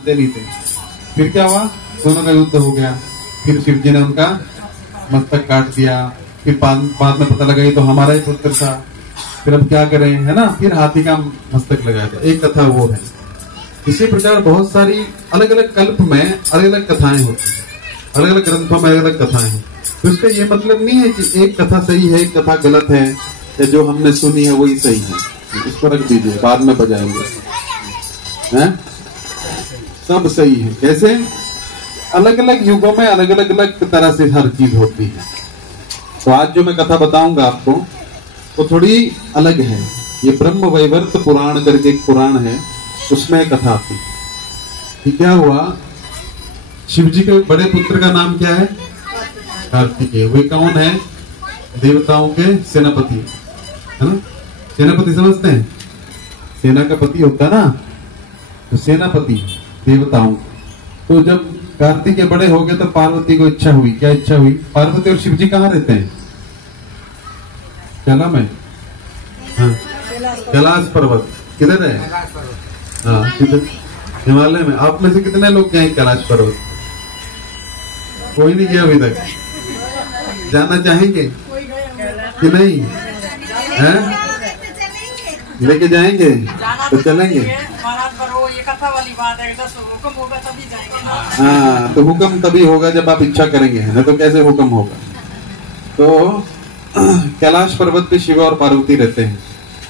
जानते नहीं थे। फिर क्या हुआ, दोनों का युद्ध हो गया। फिर शिव जी ने उनका मस्तक काट दिया। फिर बाद में पता लगा ये तो हमारा ही पुत्र था, फिर हम क्या करें, है ना। फिर हाथी का मस्तक लगाया था। एक कथा वो है। इसी प्रकार बहुत सारी अलग अलग कल्प में अलग अलग कथाएं होती हैं, अलग अलग ग्रंथों में अलग अलग कथाएं हैं। तो इसका ये मतलब नहीं है कि एक कथा सही है एक कथा गलत है, या जो हमने सुनी है वही सही है। इसको रख दीजिए, बाद में बजाएंगे। हैं? सब सही है। कैसे? अलग अलग युगों में अलग अलग तरह से हर चीज होती है। तो आज जो मैं कथा बताऊंगा आपको वो थोड़ी अलग है। ये ब्रह्म वैवर्त पुराण करके एक पुराण है, उसमें कथा आती है कि क्या हुआ। शिव जी के बड़े पुत्र का नाम क्या है? कार्तिकेय। वे कौन है? देवताओं के सेनापति, है ना। सेनापति समझते हैं? सेना का पति होता है ना, तो सेनापति देवताओं। तो जब कार्तिकेय बड़े हो गए तो पार्वती को इच्छा हुई। क्या इच्छा हुई? पार्वती और शिव जी कहाँ रहते हैं? कैला में। हाँ, कैलाश पर्वत किधर है? हाँ, किधर? हिमालय में। आप में से कितने लोग गए कैलाश पर्वत? कोई नहीं गया अभी तक। जाना चाहेंगे कि नहीं? हैं? लेके जाएंगे तो चलेंगे। हाँ, तो हुक्म तभी होगा जब आप इच्छा करेंगे, ना तो कैसे हुक्म होगा। तो कैलाश पर्वत पे शिव और पार्वती रहते हैं।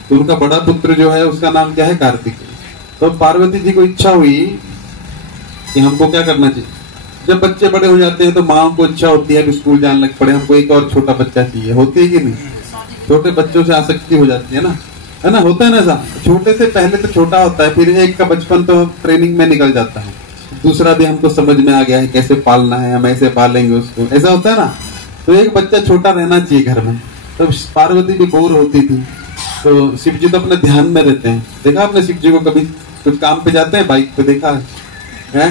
तो उनका बड़ा पुत्र जो है उसका नाम क्या है? कार्तिकेय। तो पार्वती जी को इच्छा हुई कि हमको क्या करना चाहिए। जब बच्चे बड़े हो जाते हैं तो माँ को इच्छा होती है कि स्कूल जाने लग पड़े, हमको एक और छोटा बच्चा चाहिए। होती है कि नहीं? छोटे बच्चों से आसक्ति हो जाती है ना, होता है ना ऐसा। छोटे से पहले तो छोटा होता है, फिर एक का बचपन तो ट्रेनिंग में निकल जाता है, दूसरा भी हमको समझ में आ गया है कैसे पालना है, हम ऐसे पालेंगे उसको, ऐसा होता है ना। तो एक बच्चा छोटा रहना चाहिए घर में। तो पार्वती भी बोर होती थी, तो शिव जी तो अपने ध्यान में रहते हैं। देखा आपने शिव जी को कभी कुछ काम पे जाते हैं? बाइक पे देखा है?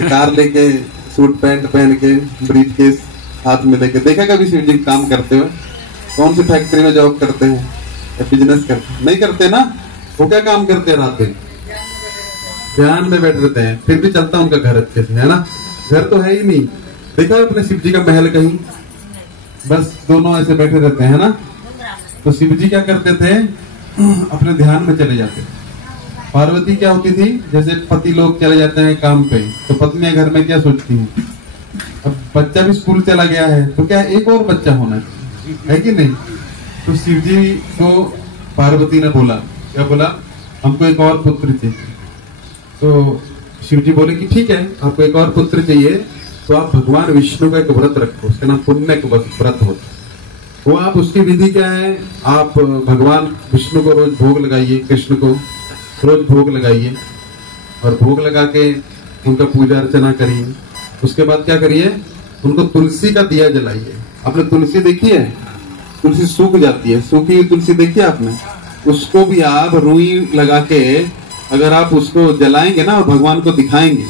कार लेके, सूट पैंट पहन के, ब्रीफ केस हाथ में लेके देखा कभी शिव जी काम करते हुए? कौन सी फैक्ट्री में जॉब करते हैं या बिजनेस करते हैं? नहीं करते ना। वो क्या काम करते हैं? रात दिन ध्यान में बैठ रहते हैं। फिर भी चलता उनका घर अच्छे से, है ना। घर तो है ही नहीं। देखा अपने शिव जी का महल कहीं? बस दोनों ऐसे बैठे रहते हैं ना। तो शिव जी क्या करते थे? अपने ध्यान में चले जाते। पार्वती क्या होती थी, जैसे पति लोग चले जाते हैं काम पे, तो पत्नियां घर में क्या सोचती हैं, अब बच्चा भी स्कूल चला गया है तो क्या एक और बच्चा होना चाहिए, है कि नहीं। तो शिव जी को पार्वती ने बोला, क्या बोला? हमको एक और पुत्र चाहिए। तो शिव जी बोले कि ठीक है, आपको एक और पुत्र चाहिए तो आप भगवान विष्णु का एक व्रत रखो, उसका नाम पुण्य का व्रत होता है। वो आप, उसकी विधि क्या है? आप भगवान विष्णु को रोज भोग लगाइए, कृष्ण को रोज भोग लगाइए, और भोग लगा के उनका पूजा अर्चना करिए। उसके बाद क्या करिए? उनको तुलसी का दिया जलाइए। आपने तुलसी देखी है? तुलसी सूख जाती है, सूखी हुई तुलसी देखी है आपने? उसको भी आप रुई लगा के अगर आप उसको जलाएंगे ना और भगवान को दिखाएंगे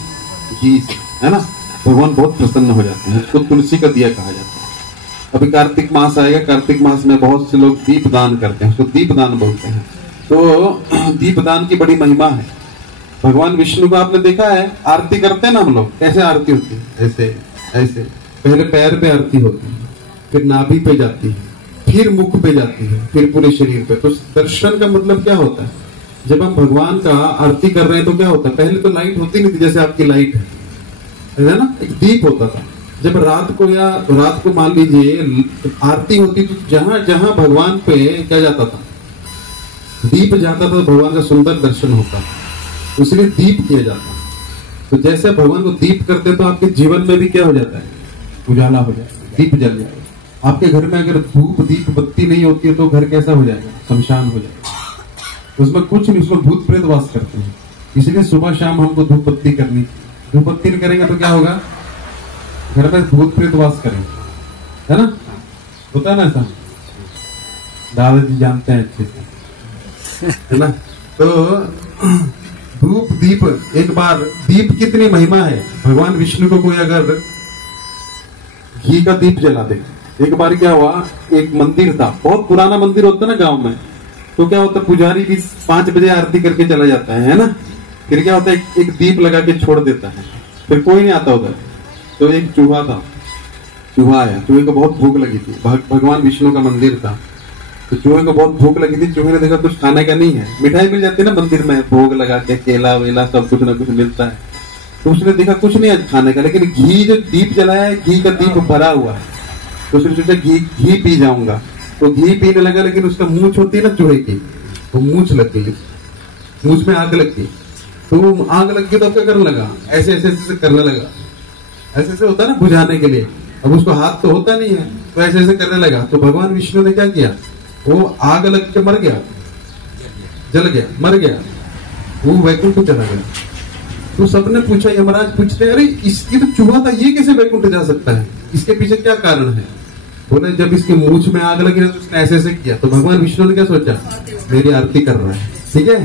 घी से, है ना, भगवान बहुत प्रसन्न हो जाते हैं। उसको तुलसी का दिया कहा जाता है। अभी कार्तिक मास आएगा, कार्तिक मास में बहुत से लोग दीप दान करते हैं, उसको दीप दान बोलते हैं। तो दीप दान की बड़ी महिमा है। भगवान विष्णु को आपने देखा है, आरती करते हैं ना हम लोग, कैसे आरती होती है? ऐसे ऐसे। पहले पैर पे आरती होती है, फिर नाभि पे जाती है, फिर मुख पे जाती है, फिर पूरे शरीर पे। तो दर्शन का मतलब क्या होता है? जब हम भगवान का आरती कर रहे हैं तो क्या होता है? पहले तो लाइट होती नहीं थी, जैसे आपकी लाइट है ना, एक दीप होता था। जब रात को मान लीजिए आरती होती तो जहां जहां भगवान पे क्या जाता था? दीप जाता था, तो भगवान का सुंदर दर्शन होता था, इसलिए दीप किया जाता है। तो जैसे भगवान को दीप करते तो आपके जीवन में भी क्या हो जाता है? उजाला हो जाता है, दीप जल जाएगा। आपके घर में अगर धूप दीप बत्ती नहीं होती है तो घर कैसा हो जाएगा? शमशान हो जाएगा। उसमें कुछ नहीं, उसमें भूत प्रेत वास करते हैं। इसलिए सुबह शाम हमको धूप बत्ती करनी। धूप बत्ती नहीं करेंगे तो क्या होगा? घर में भूत प्रेत वास करेंगे, है ना। होता है ना ऐसा? दादाजी जानते हैं अच्छे से, है ना। तो धूप दीप, एक बार दीप कितनी महिमा है। भगवान विष्णु को कोई अगर घी का दीप जला दे। एक बार क्या हुआ, एक मंदिर था, बहुत पुराना मंदिर होता है ना गांव में, तो क्या होता है, पुजारी भी 5 बजे आरती करके चला जाता है ना। फिर क्या होता है, एक दीप लगा के छोड़ देता है, फिर कोई नहीं आता उधर। तो एक चूहा था, चूहा आया, चूहे को बहुत भूख लगी थी, भगवान विष्णु का मंदिर था, तो चूहे को बहुत भूख लगी थी। चूहे ने देखा कुछ खाने का नहीं है, मिठाई मिल जाती है ना मंदिर में, भोग लगा के केला वेला सब कुछ ना कुछ मिलता है, तो उसने देखा कुछ नहीं आज खाने का, लेकिन घी जो दीप जलाया है, घी का दीप भरा हुआ है, तो उसने सोचा घी पी जाऊंगा, तो घी पीने लगा, लेकिन उसका मूंछ होती है ना चूहे की, तो मूंछ लग गई, मूंछ में आग लग गई, तो आग लग गई तो क्या करने लगा, ऐसे ऐसे ऐसे करने लगा, ऐसे ऐसे होता है ना बुझाने के लिए, अब उसको हाथ तो होता नहीं है, तो ऐसे ऐसे करने लगा। तो भगवान विष्णु ने क्या किया, वो आग लग के मर गया, जल गया, मर गया, वो वैकुंठ को चला गया। तो सबने पूछा, यमराज पूछते, अरे इसकी तो चूहा था, ये कैसे वैकुंठ जा सकता है, इसके पीछे क्या कारण है? बोले जब इसके मूंछ में आग लगी ना तो उसने ऐसे ऐसे किया, तो भगवान विष्णु ने क्या सोचा, मेरी आरती कर रहा है, ठीक है,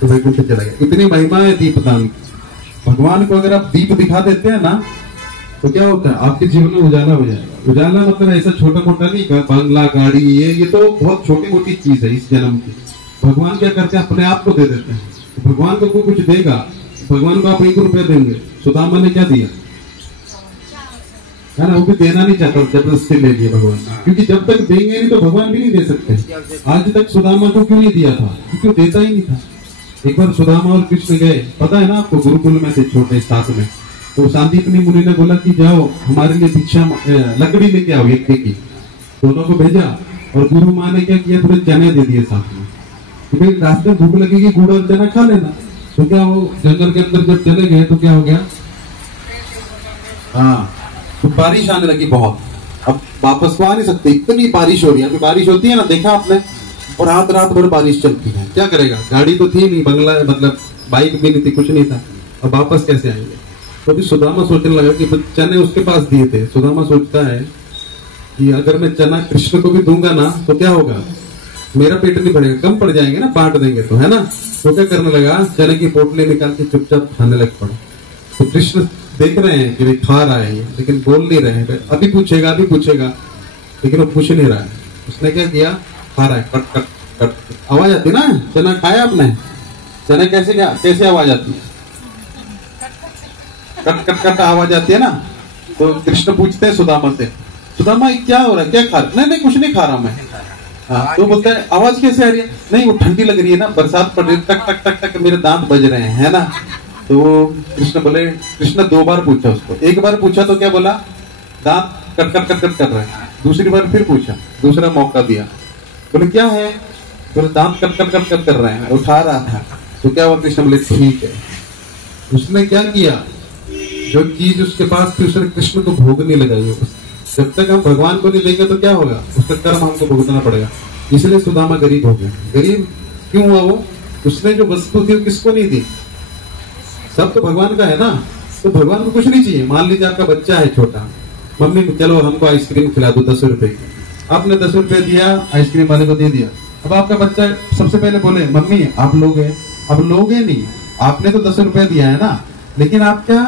तो वैकुंठ चला गया। इतनी महिमा है दीपदान की। भगवान को अगर आप दीप दिखा देते हैं ना, तो क्या होता है, आपके जीवन में उजाला हो जाएगा। उजाला मतलब ऐसा छोटा मोटा नहीं, बंगला गाड़ी ये तो बहुत छोटी मोटी चीज है इस जन्म की। भगवान क्या करते हैं, अपने आप को दे देते हैं। तो भगवान को कोई कुछ देगा, भगवान को आप 1 रुपया देंगे, सुदामा ने क्या दिया है ना, वो भी देना नहीं चाहता, जबरदस्ती ले लिया भगवान, क्योंकि जब तक देंगे नहीं तो भगवान भी नहीं दे सकते। आज तक सुदामा को क्यों नहीं दिया था, क्योंकि वो देता ही नहीं था। एक बार सुदामा और कृष्ण गए, पता है ना आपको, गुरुकुल में थे छोटे साथ में, तो सांदीपनी मुनि ने बोला कि जाओ हमारे लिए भिक्षा लकड़ी लेके आओ एक की, दोनों को भेजा, और गुरु माँ ने क्या किया, थोड़े चने दे दिए साथ में, तो भाई रास्ते में भूख लगेगी, गुड़ और चना खा लेना। तो क्या वो जंगल के अंदर जब चले गए तो क्या हो गया, हाँ, तो बारिश आने लगी बहुत, अब वापस को आ नहीं सकते, इतनी बारिश हो रही है। अभी बारिश होती है ना, देखा आपने, और रात भर बारिश चलती है, क्या करेगा, गाड़ी तो थी नहीं, बंगला मतलब बाइक भी नहीं थी, कुछ नहीं था, अब वापस कैसे आएंगे। तो अभी सुदामा सोचने लगा कि चने उसके पास दिए थे, सुदामा सोचता है कि अगर मैं चना कृष्ण को भी दूंगा ना तो क्या होगा, मेरा पेट नहीं भरेगा, कम पड़ जाएंगे ना, बांट देंगे तो, है ना। तो क्या करने लगा, चने की पोटली निकाल के चुपचाप खाने लग पड़ा। तो कृष्ण देख रहे हैं कि भाई खा रहा है, लेकिन बोल नहीं रहे हैं, अभी पूछेगा, लेकिन वो पूछ नहीं रहा है। उसने क्या किया, खा रहा है, कट कट कट आवाज आती ना, चना खाया आपने, चने कैसे आवाज आती है, कट कट कट आवाज आती है ना। तो कृष्ण पूछते हैं सुदामा से, सुदामा क्या हो रहा है, क्या खा रहा है? नहीं कुछ नहीं खा रहा मैं। हाँ, तो बोलता है आवाज कैसे आ रही है, नहीं वो ठंडी लग रही है ना, बरसात पड़ रही है, टक टक टक टक मेरे दांत बज रहे हैं, है ना। तो कृष्ण बोले, कृष्ण 2 बार पूछा उसको, एक बार पूछा तो क्या बोला, दांत कट कट कट कट कर रहे हैं। दूसरी बार फिर पूछा, दूसरा मौका दिया, बोले क्या है, बोले दांत कट कट कट कट कर रहे हैं, उठा रहा था। तो क्या हुआ, कृष्ण बोले ठीक है। उसने क्या किया, जो चीज उसके पास थी उसने कृष्ण को भोग नहीं लगाई। जब तक हम भगवान को नहीं देंगे तो क्या होगा, उसका कर्म हमको भुगतना पड़ेगा। इसलिए सुदामा गरीब हो गया। गरीब क्यों हुआ वो, उसने जो वस्तु थी वो किसको नहीं दी, सब तो भगवान का है ना, तो भगवान को कुछ नहीं चाहिए। मान लीजिए आपका बच्चा है छोटा, मम्मी चलो हमको आइसक्रीम खिला दो 10 रुपए की, आपने 10 रुपए दिया, आइसक्रीम वाले को दे दिया। अब आपका बच्चा सबसे पहले बोले मम्मी आप लोगे, अब लोगे नहीं, आपने तो 10 रुपए दिया है ना, लेकिन आप क्या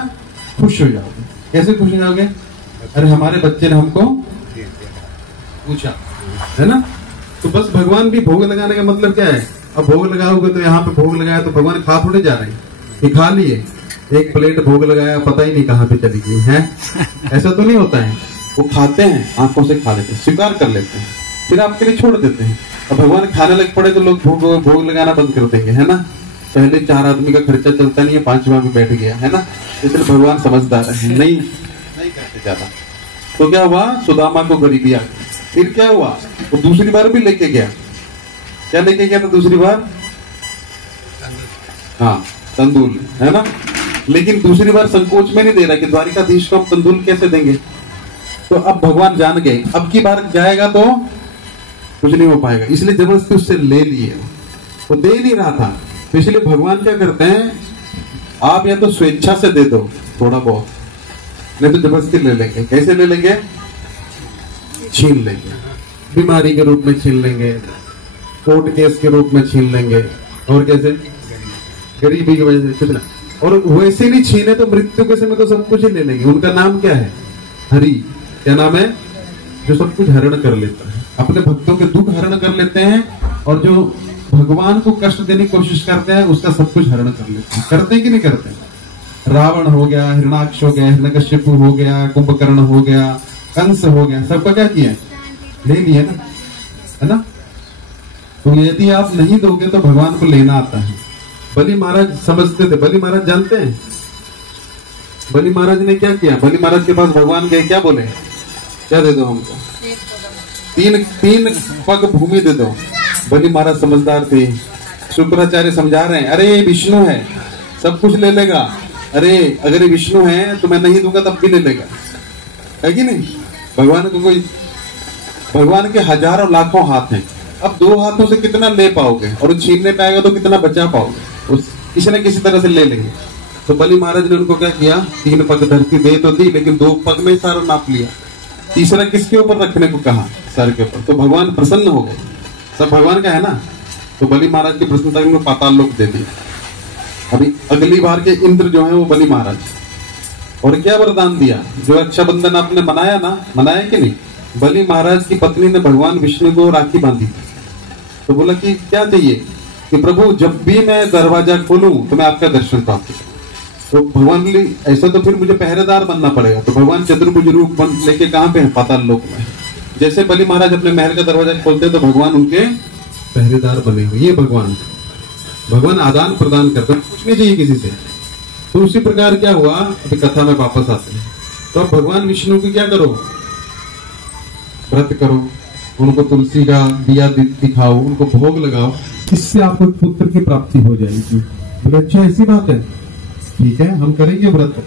खुश हो जाओगे, कैसे खुश हो जाओगे, अरे हमारे बच्चे ने हमको पूछा, है ना। तो बस भगवान भी भोग लगाने का मतलब क्या है, अब भोग लगाओगे तो यहाँ पे भोग लगाया तो भगवान खा थोड़े जा रहे हैं, ये खा लिए, एक प्लेट भोग लगाया पता ही नहीं कहाँ पे चली गई है, ऐसा तो नहीं होता है। वो खाते हैं, आंखों से खा लेते हैं, स्वीकार कर लेते हैं, फिर आपके लिए छोड़ देते हैं। अब भगवान खाने लग पड़े तो लोग भोग लगाना बंद कर देंगे, है ना। पहले 4 आदमी का खर्चा चलता नहीं है, 5वां भी बैठ गया, है ना। इसलिए भगवान समझदार है, नहीं करते ज्यादा। तो क्या हुआ, सुदामा को गरीबी आ गई। फिर क्या हुआ, वो दूसरी बार भी लेके गया, क्या लेके गया था दूसरी बार, हाँ तंदूल, है ना। लेकिन दूसरी बार संकोच में नहीं दे रहा कि द्वारिकाधीश को हम तंदूल कैसे देंगे। तो अब भगवान जान गए, अब की बार जाएगा तो कुछ नहीं हो पाएगा, इसलिए जबरदस्ती उससे ले लिए, वो दे नहीं रहा था। तो इसलिए भगवान क्या करते हैं, आप या तो स्वेच्छा से दे दो थोड़ा बहुत, नहीं तो जबरदस्ती ले लेंगे। कैसे ले लेंगे, छीन लेंगे, बीमारी के रूप में छीन लेंगे, कोर्ट केस के रूप में छीन लेंगे, और कैसे गरीबी की वजह से कुछ ना। और वैसे नहीं छीने तो मृत्यु के समय तो सब कुछ ही ले लेंगे। उनका नाम क्या है, हरि, क्या नाम है, जो सब कुछ हरण कर लेता है, अपने भक्तों के दुख हरण कर लेते हैं, और जो भगवान को कष्ट देने की कोशिश करते हैं, उसका सब कुछ हरण कर लेते हैं। करते हैं कि नहीं करते? रावण हो गया, हिरणाक्ष हो गया, हिरण्यकशिपु हो गया, कुंभकर्ण हो गया, कंस हो गया, सबका क्या किया? ले लिया ना, है ना? तो यदि आप नहीं दोगे तो भगवान को लेना आता है। बलि महाराज समझते थे। बलि महाराज जानते हैं बलि महाराज ने क्या किया? बलि महाराज के पास भगवान गए, क्या बोले? क्या दे दो हमको? तीन पग भूमि दे दो। बलि महाराज समझदार थे। शुक्राचार्य समझा रहे हैं, अरे ये विष्णु है, सब कुछ ले लेगा। अरे अगर ये विष्णु है तो मैं नहीं दूंगा तब भी ले लेगा, है कि नहीं? भगवान के हजारों लाखों हाथ हैं। अब 2 हाथों से कितना ले पाओगे? और छीनने पे आएगा तो कितना बचा पाओगे? किसी न किसी तरह से ले लेंगे। तो बलि महाराज ने उनको क्या किया? 3 पग धरती दे तो दी, लेकिन 2 पग में सारा नाप लिया। तीसरा किसके ऊपर रखने को कहा? सर के ऊपर। तो भगवान प्रसन्न हो गए। सब भगवान का है ना। तो बलि महाराज की प्रसन्नता में पाताल लोक दे दिया। अभी अगली बार के इंद्र जो है वो बलि महाराज। और क्या वरदान दिया? जो रक्षाबंधन आपने मनाया ना, मनाया कि नहीं? बलि महाराज की पत्नी ने भगवान विष्णु को राखी बांधी। तो बोला कि क्या चाहिए? कि प्रभु जब भी मैं दरवाजा खोलूं तो मैं आपका दर्शन प्राप्त करूं। तो भगवान बोले ऐसा तो फिर मुझे पहरेदार बनना पड़ेगा। तो भगवान चतुर्भुज रूप लेके कहां पे है? पाताल लोक में। जैसे बलि महाराज अपने महल का दरवाजा खोलते हैं तो भगवान उनके पहरेदार बने हुए। ये भगवान आदान प्रदान करते हैं, कुछ नहीं चाहिए किसी से। तो उसी प्रकार क्या हुआ? अभी कथा में वापस आते हैं। तो अब भगवान विष्णु की क्या करो? व्रत करो, उनको तुलसी का दिया दिखाओ, उनको भोग लगाओ, इससे आपको पुत्र की प्राप्ति हो जाएगी। अच्छा ऐसी बात है, ठीक है हम करेंगे व्रत।